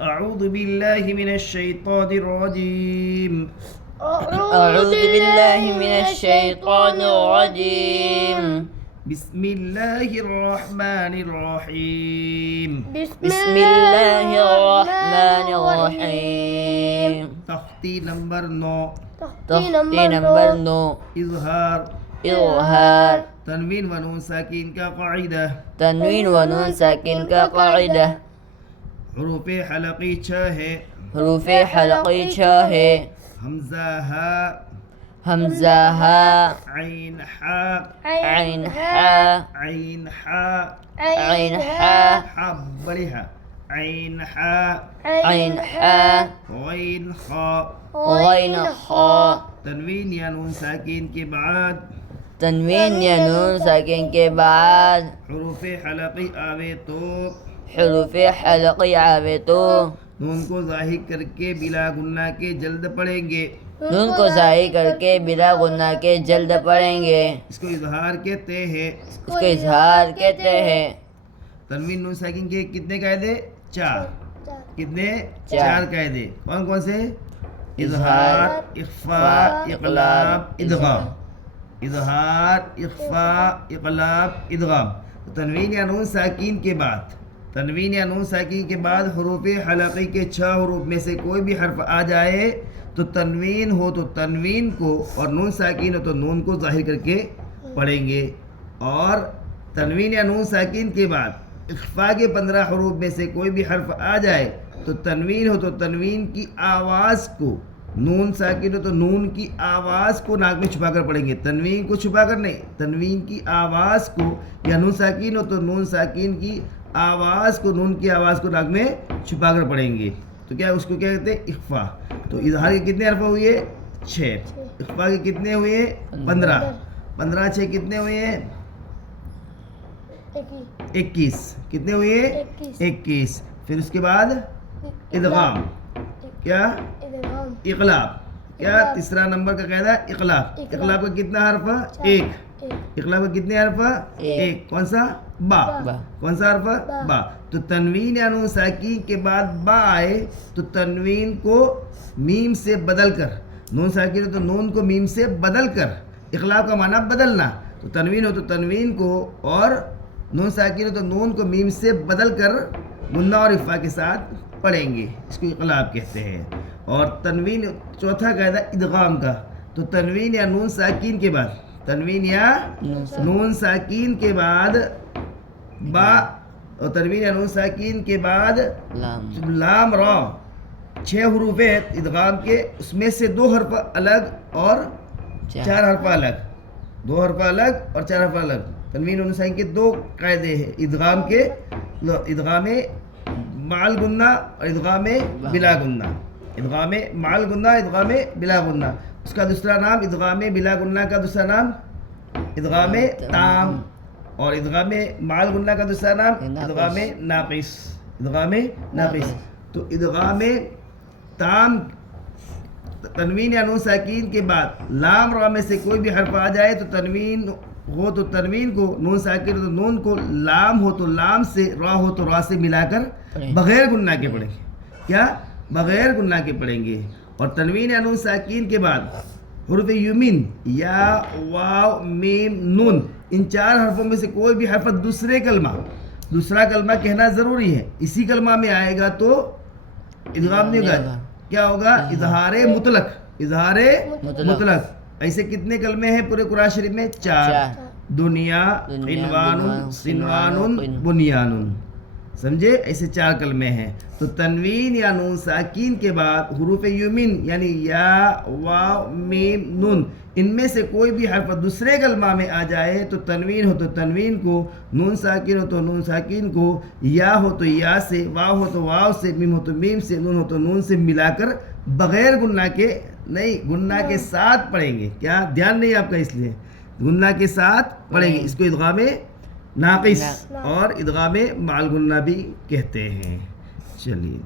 أعوذ بالله من الشيطان الرجيم. أعوذ بالله من الشيطان الرجيم. بسم الله الرحمن الرحيم. بسم الله الرحمن الرحيم. تختی نمبر 9. تختی نمبر 9. اظہار. إظهار. تنوین و نون ساکین کا قاعدہ. تنوین و نون ساکن کا قاعدہ. حروف حلقی 6 ہے. حروف حلقی 6 ہے. حمزہ ہا، حمزہ ہا، عین حا، عین حا، عین حا، عین حا، حا بڑی ہا، عین حا، عین حا، غین خا. غین خا. تنوین یا نون ساکین کے بعد تنوین یا نون ساکن کے بعد حروف حلقی آوے تو حروف حلقی آوے تو نون کو ظاہر کر کے بلا گنہ کے جلد پڑھیں گے. نون کو ظاہر کر کے بلا غنہ کے جلد پڑھیں گے. اس کو اظہار کہتے ہیں. اس کو اظہار کہتے ہیں. تنوین نون ساکن کے کتنے قاعدے؟ 4. کتنے؟ 4 4 قاعدے. کون کون سے؟ اظہار، اخفاء، اقلاب، ادغام. اظہار، اخفاء، اقلاب، ادغام. تنوین یا نون ساکین کے بعد تنوین یا نون ساکین کے بعد حروف حلقی کے 6 حروف میں سے کوئی بھی حرف آ جائے تو تنوین ہو تو تنوین کو اور نون ساکین ہو تو نون کو ظاہر کر کے پڑھیں گے. اور تنوین یا نون ساکین کے بعد اخفاء کے 15 حروف میں سے کوئی بھی حرف آ جائے تو تنوین ہو تو تنوین کی آواز کو، نون ساکن ہو تو نون کی آواز کو ناک میں چھپا کر پڑھیں گے. تنوین کو چھپا کر نہیں، تنوین کی آواز کو، یا نون ساکن ہو تو نون ساکن کی آواز کو، نون کی آواز کو ناک میں چھپا کر پڑھیں گے. تو کیا اس کو کیا کہتے ہیں؟ اخفاء. تو اظہار کے کتنے حرف ہوئے؟ 6. اخفاء کے کتنے ہوئے؟ 15. 15 6 کتنے ہوئے؟ 21. کتنے ہوئے؟ 21. پھر اس کے بعد ادغام. کیا؟ اقلاب. کیا تیسرا نمبر کا قاعدہ؟ اقلاب. اقلاب کا کتنا حرف؟ 1. اقلاب کا کتنے حرف؟ 1. کون سا؟ با. کون سا حرف؟ با. تو تنوین یا نون ساکین کے بعد با آئے تو تنوین کو میم سے بدل کر، نون ساکین ہو تو نون کو میم سے بدل کر، اقلاب کا معنی بدلنا، تو تنوین ہو تو تنوین کو اور نون ساکین ہو تو نون کو میم سے بدل کر غنہ اور اخفاء کے ساتھ پڑھیں گے. اس کو اقلاب کہتے ہیں. اور تنوین چوتھا قاعدہ ادغام کا. تو تنوین یا نون ساکین کے بعد تنوین یا نون ساکین کے بعد با، اور تنوین یا نون ساکین کے بعد لام را 6 حروف ہیں ادغام کے. اس میں سے 2 حرف الگ اور 4 حرف الگ. 2 حرف الگ اور 4 حرف الگ. تنوین یا نون ساکین کے 2 قاعدے ہیں ادغام کے: ادغام مع گنہ اور ادغام بلا گنہ. ادغام مع گنہ، ادغام بلا گنہ. اس کا دوسرا نام ادغام بلا گنہ کا دوسرا نام ادغام تام، اور ادغام مع گنہ کا دوسرا نام ادغام ناقص. ادغام ناقص. تو ادغام تام تنوین یا نون ساکین کے بعد لام را میں سے کوئی بھی حرف آ جائے تو تنوین ہو تو تنوین کو، نون ساکن ہو تو نون کو، لام ہو تو لام سے، را ہو تو را سے ملا کر بغیر گنہ کے پڑھیں گے. کیا؟ بغیر گنہ کے پڑھیں گے. اور تنوین یا نون ساکین کے بعد حروف یمین، یا، واو، میم، نون، ان 4 حرفوں میں سے کوئی بھی حرف دوسرا کلمہ کہنا ضروری ہے. اسی کلمہ میں آئے گا تو ادغام نہیں ہوگا. کیا ہوگا؟ اظہار مطلق. اظہار مطلق. ایسے کتنے کلمے ہیں پورے قرآن شریف میں؟ 4. دنیا، عنوان، صنوان، بنیان. سمجھے؟ ایسے 4 کلمے ہیں. تو تنوین یا نون ساکین کے بعد حروف یمین یعنی یا، واو، میم، نون، ان میں سے کوئی بھی حرف دوسرے کلمہ میں آ جائے تو تنوین ہو تو تنوین کو، نون ساکن ہو تو نون ساکن کو، یا ہو تو یا سے، واو ہو تو واو سے، میم ہو تو میم سے، نون ہو تو نون سے ملا کر بغیر گنہ کے نہیں، گنہ کے ساتھ پڑھیں گے. کیا؟ دھیان نہیں آپ کا، اس لیے گنہ کے ساتھ پڑھیں گے. اس کو ادغام ناقص اور ادغام مع الغنہ بھی کہتے ہیں. چلیے.